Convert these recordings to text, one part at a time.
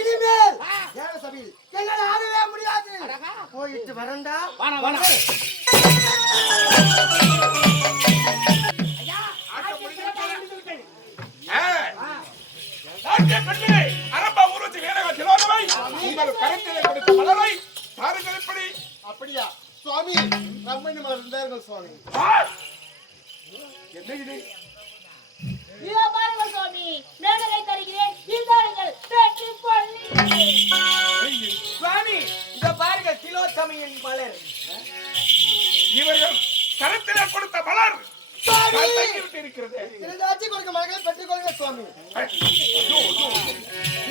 இனிமேல் தேவ சபையில் எங்களால் ஆடவே முடியாது. போயிட்டு வரண்டா வாணா, வாணா. இதோ பாருங்கள் சுவாமி. மேடலை தருகிறேன். இந்தாருங்கள் பெற்றுக் கொள்ளி சுவாமி இத பாருங்க திலோத்தமையின் மலர். இவர்கள் கரத்திலே கொடுத்த மலர்.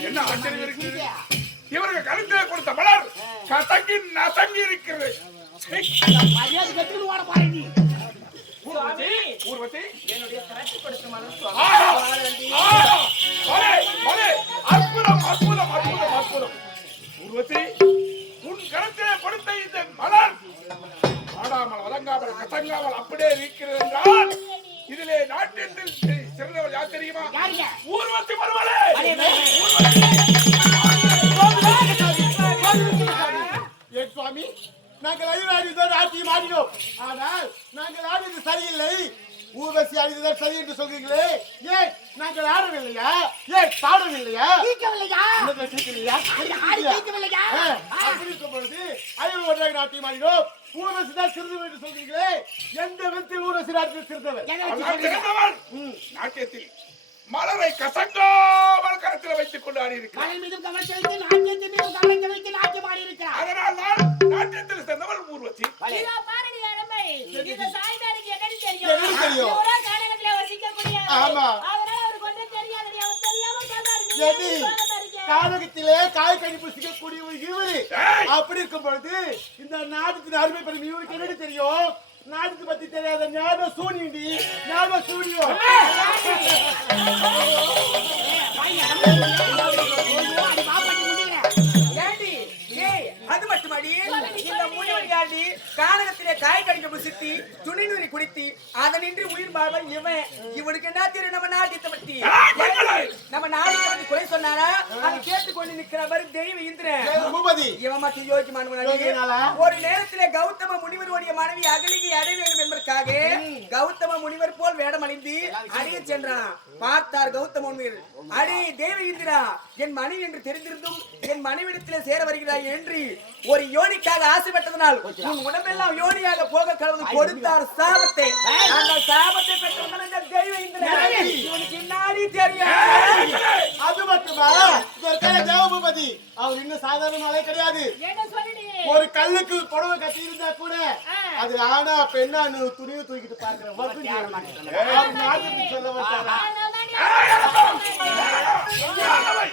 என்ன ஆச்சரியம் இருக்கிறது இவர்கள் கருத்திலே கொடுத்த மலர். கசங்கி நசங்கி இருக்கிறது. மரியாதை கட்டுன்னு ஓட பாரு ஊர்வசி. என்னுடைய கரத்தை கொடுத்த! அற்புதம், அற்புதம், அற்புதம், அற்புதம். ஊர்வசி, உன் கரத்திலே கொடுத்த இந்த மலர் ஆடாமல் வழங்காமல் கசங்காமல் அப்படியே இருக்கிறது என்றால் இதிலே நாட்டியத்தில் சிறந்தவர் யார் தெரியுமா? ஊர்வசி மருமலே ஊர்வசி நாங்கள் ஐவராடிதான் ஆட்சியும் ஆடினோம் ஆனால் நாங்கள் ஆடியது சரியில்லை. ஊர்வசி ஆடியதுதான் சரி என்று சொல்கிறீர்களே. ஏன்? நாங்கள் ஆடவில்லையா? ஏன் பாடவில்லையா? பொழுது ஐவர் ஒன்றாக நாட்டியம் ஆடினோம் ஊர்வசி தான் சிறந்தவர் என்று சொல்கிறீர்களே. எந்த விதத்தில் ஊர்வசி நாட்டில் சிறந்தவர் நாட்டியத்தில். மலரை கசங்காமல் கரத்தில் வைத்துக் கொண்டு ஆடி இருக்கிறார் மலை மீதும் கவனம் செலுத்தி நாட்டியத்தின் மீதும் கவனம் செலுத்தி நாட்டியம் ஆடி இருக்கிறார். அதனால் நான் நாட்டியத்தில் சிறந்தவள் ஊர்வசி. இதோ பாருங்க அருமை இந்த தெரியும்? இவரா கானகத்துல வசிக்கக்கூடிய ஆமா. அதனால அவருக்கு ஒன்றும் தெரியாதடி. அவர் தெரியாம சொல்றாரு எடி கானகத்திலே காய் கணிப்பு சிக்கக்கூடிய ஒரு இவரு. ஏய்! அப்படி இருக்கும் பொழுது இந்த நாட்டுக்கு அருமை பெறும் இவருக்கு என்னடி தெரியும்? நாட்டுக்கு பத்தி தெரியாத ஞாபக சூனியண்டி. ஞாபக சூனியம். கானகத்திலே காய் கடிக்க புசித்தி துணி நூறி குடித்தி அதனின்றி உயிர் வாழ்வன் இவன். இவனுக்கு என்ன தெரியும் நம்ம நாட்டியத்தை பத்தி! நம்ம பத்தி குறை சொன்னானா அதை கேட்டுக்கொண்டு நிக்கிறவர் தெய்வ இந்திரன். இவன் மட்டும் யோகிமானவனாடி யோகியனாலா? ஒரு நேரத்திலே கௌதம முனிவருடைய மனைவி அகலிகை அடைய வேண்டும் என்பதற்காக கௌதம முனிவர் போல் வேடம் அணிந்து அடைய சென்றான் பார்த்தார் கௌதம முனிவர். அடி தேவ இந்திரா என் மனைவி என்று தெரிந்திருந்தும் என் மனைவிடத்திலே சேர வருகிறாய் என்று ஒரு யோனிக்காக ஆசைப்பட்டதனால் உடம்பெல்லாம் யோனியாக போக கடவுள் கொடுத்தார் சாபத்தை. அந்த சாபத்தை பெற்றவன் இந்த தெய்வ இன்னாடி தெரியும் அது மட்டுமா? இதற்கான தேவ பூபதி அவர் இன்னும் சாதாரண ஆளே கிடையாது. ஒரு கல்லுக்கு புடவை கட்டி இருந்தா கூட. அது ஆனா பெண்ணான்னு துணியை தூக்கிட்டு பாக்குற நாட்டுக்கு சொல்ல மாட்டாரா? ஆணவை,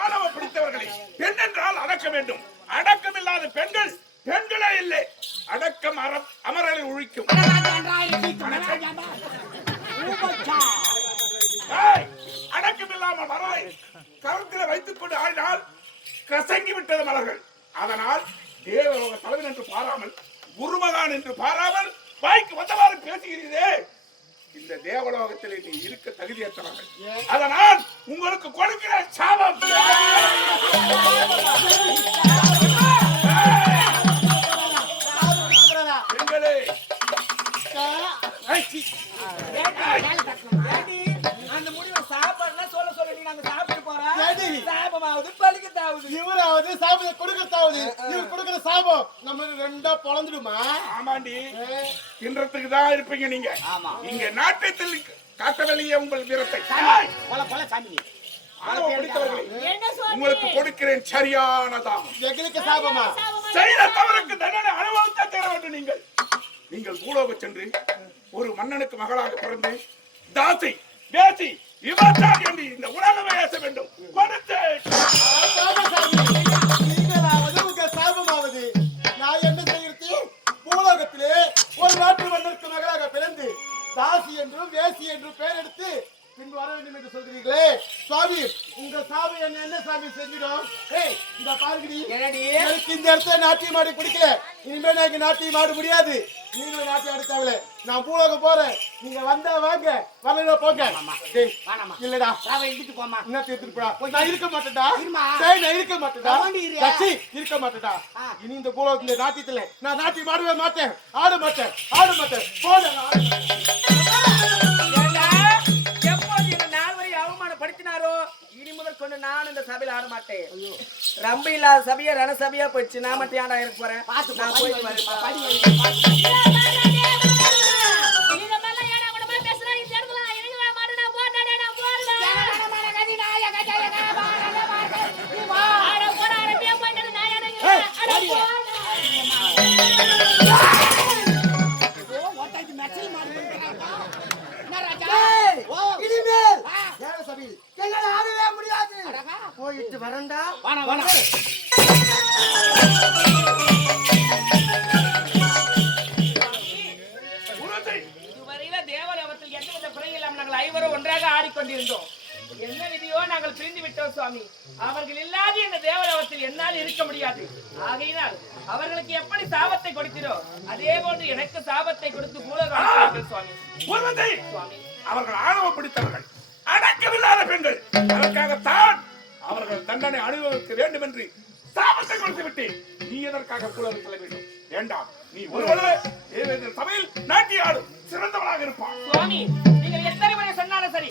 ஆணவ பிடித்தவர்களை பெண் என்றால் அடக்க வேண்டும். அடக்கம் இல்லாத பெண்கள் அடக்கம் அறம் ஒழிக்கும். அடக்கம் இல்லாமல் கருத்தில் வைத்துக் கொண்டு ஆடினால் கசங்கி விட்டது மலர்கள். அதனால் தேவலோக தலைவன் என்று பாராமல் குருமகான் என்று பாராமல் வாய்க்கு வந்தவாறு பேசுகிறீரே. இந்த தேவலோகத்தில் நீ இருக்க தகுதியற்றவர்கள். அதனால் உங்களுக்கு கொடுக்கிற சாபம். ஆமாண்டி தின்றதுக்கு தான் இருப்பீங்க நீங்க. இங்க நாட்டத்தில் காட்டவில்லையே உங்கள் வீரத்தை. உங்களுக்கு கொடுக்கிறேன் சரியானதாம். எங்களுக்கு சாபமா? செய்த தவறுக்கு தண்டனை அனுபவித்த தர வேண்டும் நீங்கள். நீங்கள் பூலோக சென்று ஒரு மன்னனுக்கு மகளாக பிறந்து தாசி பேசி விபச்சாரி என்று இந்த உலகமே ஏச வேண்டும். கொடுத்து நாட்டு மன்னருக்கு மகளாக பிறந்து தாசி என்றும் வேசி என்றும் பெயர் எடுத்து பின்பு வர வேண்டும் என்று சொல்கிறீர்களே. சுவாமி உங்க சாமி என்ன என்ன சாமி செஞ்சிடும்? ஏய் இந்த பாருங்கடி எனக்கு இந்த இடத்துல நாட்டியம் ஆடி பிடிக்கல. இனிமே எனக்கு நாட்டியம் ஆட முடியாது. நீங்களும் நாட்டியம் ஆட தேவையில்ல. நான் பூலோகம் போறேன். நீங்க வந்தா வாங்க. வரல போங்க. இல்லடா. ராவை இழுத்துட்டு போமா என்ன தீர்த்துட்டு போடா? நான் இருக்க மாட்டேன்டா. டேய் நான் இருக்க மாட்டேன்டா. கட்சி இருக்க மாட்டேன்டா. இனி இந்த பூலோகத்துல நாட்டியத்துல நான் நாட்டியம் ஆடவே மாட்டேன். ஆட மாட்டேன். ஆட மாட்டேன். போட அவமானப்படுத்தினாரோ இனி முதல் கொண்டு நான் இந்த சபையில ஆட மாட்டேன். ரொம்ப இல்லாத சபையா ரண சபையா போச்சு. நான் மட்டும் ஏன்டா இருக்க போறேன்? நான் போயிட்டு வரேன். ஆகையினால் அவர்களுக்கு எப்படி சாபத்தை கொடுக்கிறோ அதே போன்று எனக்கு சாபத்தை கொடுத்து அனுப்புங்கள் சுவாமி. சுவாமி. அவர்கள் ஆணவம் பிடித்தவர்கள் அடக்கமில்லாத பெண்கள். அதற்காகத்தான் அவர்கள் தண்டனை அனுபவிக்க வேண்டும் என்று சாபத்தை கொடுத்து விட்டு நீ எதற்காக குளம் செல்ல வேண்டும்? வேண்டாம் நீ தேவேந்திர சபையில் நாட்டி ஆடும் சிறந்தவனாக இருப்பான். சுவாமி நீங்கள் எத்தனை முறை சொன்னாலும் சரி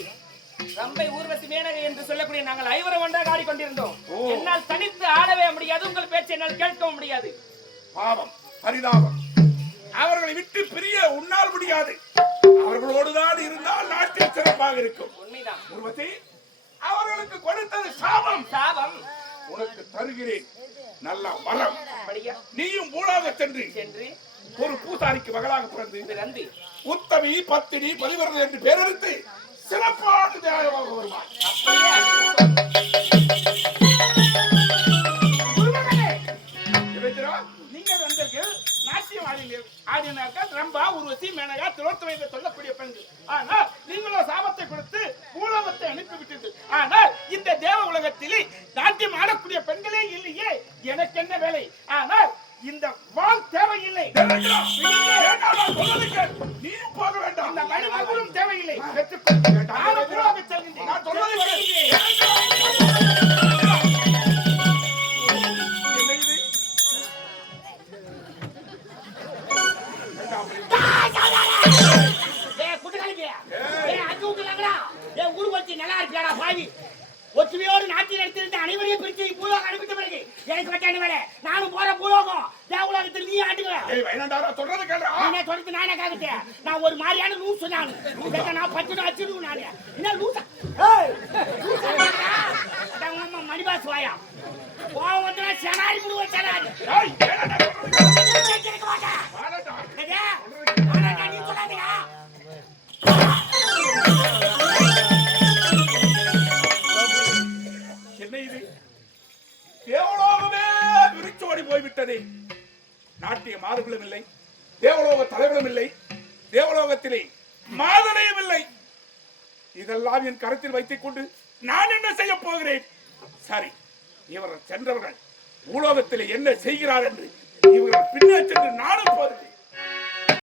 ரம்பை ஊர்வசி மேனகை என்று சொல்லக்கூடிய நாங்கள் ஐவரும் ஒன்றாக ஆடிக்கொண்டிருந்தோம். என்னால் தனித்து ஆடவே முடியாது உங்கள் பேச்சை என்னால் கேட்கவும் முடியாது. பாவம் பரிதாபம். அவர்களை விட்டு பிரிய உன்னால் முடியாது. அவர்களோடுதான் இருந்தால் நாட்டில் சிறப்பாக இருக்கும். உண்மைதான். உருவத்தை அவர்களுக்கு கொடுத்தது சாபம். சாபம். உனக்கு தருகிறேன். நல்ல வரம். அப்படியா? நீயும் மூலாக சென்று. சென்று. ஒரு பூசாரிக்கு மகளாக பிறந்து. உத்தமி பத்தினி பதிவரது என்று பெயரெடுத்து தேவ நாட்டியம் ஆடக்கூடிய பெண்களே இல்லையே. எனக்கு வட்டான வேலை நானும் போற பூலோகம். தேவலோகத்தில் நீ ஆட்டுங்க ஏய், சொல்றதை கேளுடா. நானே சொல்றது நானே நான் ஒரு மாதிரியான லூசு நான். இதை நான் பத்து அச்சிடுவேன் நானு. என்ன லூசா? ஏய் லூசா அம்மா மணிபாஸ் வாயா. கோவம் வந்து செனாரி குடுவ செனாரி. ஏய், தேவலோக தலைவரும் இல்லை. தேவலோகத்திலே மாதனையும் இல்லை. இதெல்லாம் என் கருத்தில் வைத்துக் கொண்டு நான் என்ன செய்ய போகிறேன்? சரி இவர் சென்றவர்கள் பூலோகத்தில் என்ன செய்கிறார் என்று இவர்கள் பின்னே சென்று நானும் போகிறேன்.